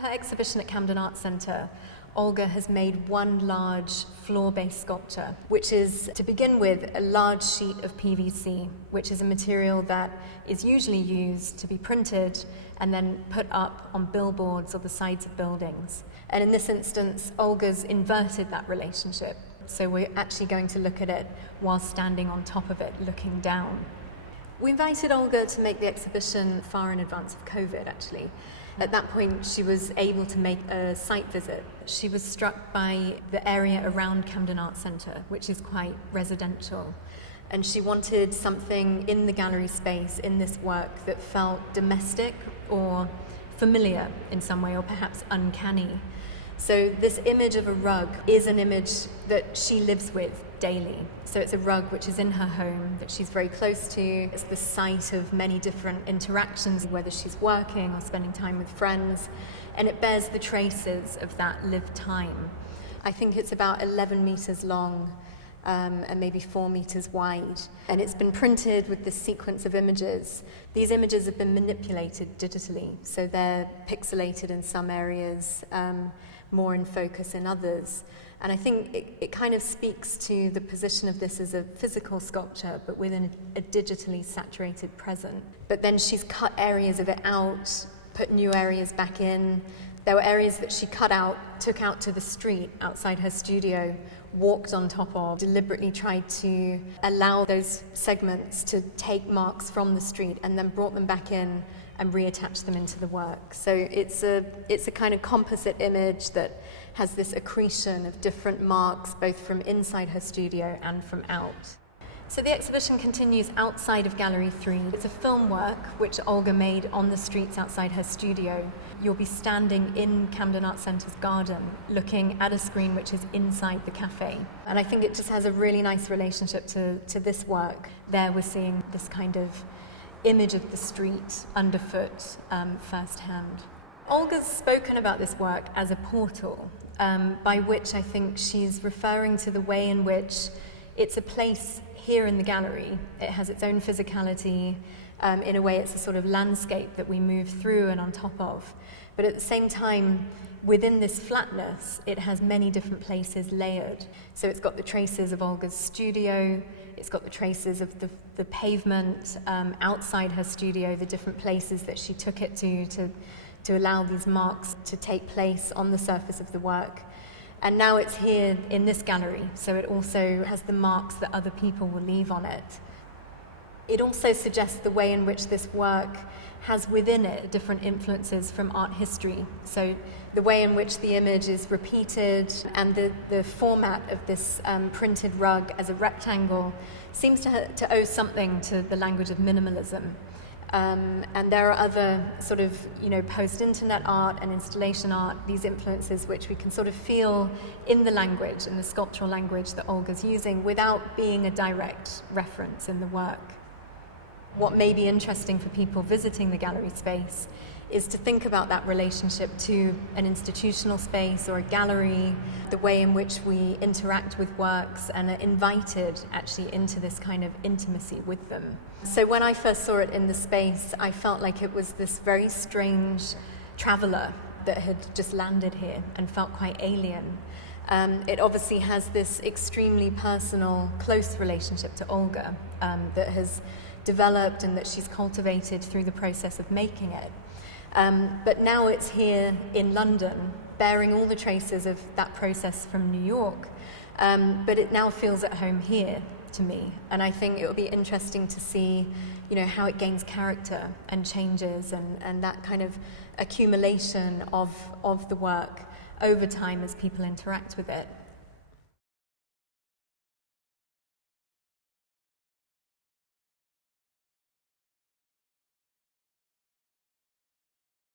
her exhibition at Camden Art Centre, Olga has made one large floor-based sculpture, which is, to begin with, a large sheet of PVC, which is a material that is usually used to be printed and then put up on billboards or the sides of buildings. And in this instance, Olga's inverted that relationship. So we're actually going to look at it while standing on top of it, looking down. We invited Olga to make the exhibition far in advance of COVID, actually. At that point, she was able to make a site visit. She was struck by the area around Camden Art Centre, which is quite residential. And she wanted something in the gallery space, in this work, that felt domestic or familiar in some way, or perhaps uncanny. So this image of a rug is an image that she lives with daily. So it's a rug which is in her home, that she's very close to. It's the site of many different interactions, whether she's working or spending time with friends, and it bears the traces of that lived time. I think it's about 11 meters long and maybe 4 meters wide, and it's been printed with this sequence of images. These images have been manipulated digitally, so they're pixelated in some areas, more in focus in others. And I think it kind of speaks to the position of this as a physical sculpture, but within a digitally saturated present. But then she's cut areas of it out, put new areas back in. There were areas that she cut out, took out to the street outside her studio, walked on top of, deliberately tried to allow those segments to take marks from the street and then brought them back in and reattach them into the work. So it's a kind of composite image that has this accretion of different marks, both from inside her studio and from out. So the exhibition continues outside of Gallery 3. It's a film work which Olga made on the streets outside her studio. You'll be standing in Camden Art Centre's garden, looking at a screen which is inside the cafe. And I think it just has a really nice relationship to this work. There we're seeing this kind of image of the street underfoot firsthand. Olga's spoken about this work as a portal, by which I think she's referring to the way in which it's a place here in the gallery. It has its own physicality. In a way, it's a sort of landscape that we move through and on top of. But at the same time, within this flatness, it has many different places layered. So it's got the traces of Olga's studio, it's got the traces of the pavement outside her studio, the different places that she took it to allow these marks to take place on the surface of the work. And now it's here in this gallery, so it also has the marks that other people will leave on it. It also suggests the way in which this work has within it different influences from art history. So the way in which the image is repeated and the format of this printed rug as a rectangle seems to owe something to the language of minimalism. And there are other sort of, post-internet art and installation art, these influences which we can sort of feel in the language, in the sculptural language that Olga's using, without being a direct reference in the work. What may be interesting for people visiting the gallery space is to think about that relationship to an institutional space or a gallery, the way in which we interact with works and are invited actually into this kind of intimacy with them. So when I first saw it in the space, I felt like it was this very strange traveller that had just landed here and felt quite alien. It obviously has this extremely personal, close relationship to Olga that has developed and that she's cultivated through the process of making it. But now it's here in London, bearing all the traces of that process from New York, but it now feels at home here to me. And I think it will be interesting to see, how it gains character and changes and that kind of accumulation of the work over time as people interact with it.